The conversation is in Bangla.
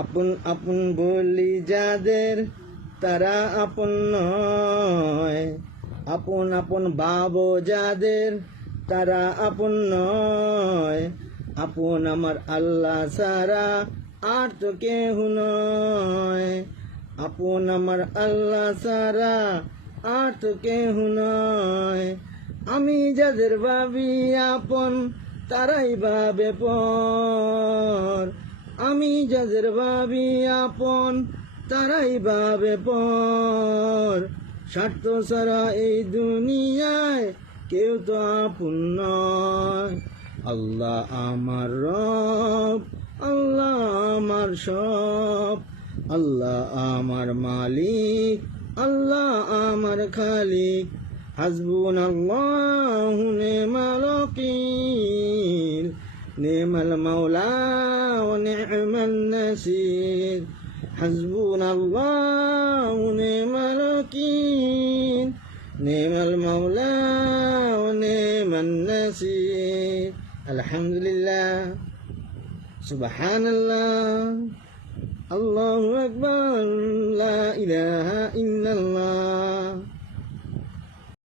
আপন আপন বলি যাদের তারা আপন নয়, আপন আপন ভাবো যাদের তারা আপন নয়। আপন আমার আল্লাহ ছাড়া আর তো কেহ নয়, আপন আমার আল্লাহ ছাড়া আর তো কেহ নয়। আমি যাদের ভাবি আপন তারাই ভাবে পর, আমি যাদের ভাবি আপন তারাই ভাবে পর। স্বার্থ ছাড়া এই দুনিয়ায় কেউ তো আপন নয়। আল্লাহ আমার রব, আল্লাহ আমার সব, আল্লাহ আমার মালিক, আল্লাহ আমার খালিক। হাসবুনাল্লাহু নি'মাল ওয়াকিল, নি'মাল মাওলা ওয়া নি'মান নাসির। হাসবুনাল্লাহু নি'মাল ওয়াকিল, নি'মাল মাওলা ওয়া নি'মান নাসির। আলহামদুলিল্লাহ, সুবহানাল্লাহ, আল্লাহু আকবার, লা ইলাহা ইল্লাল্লাহ।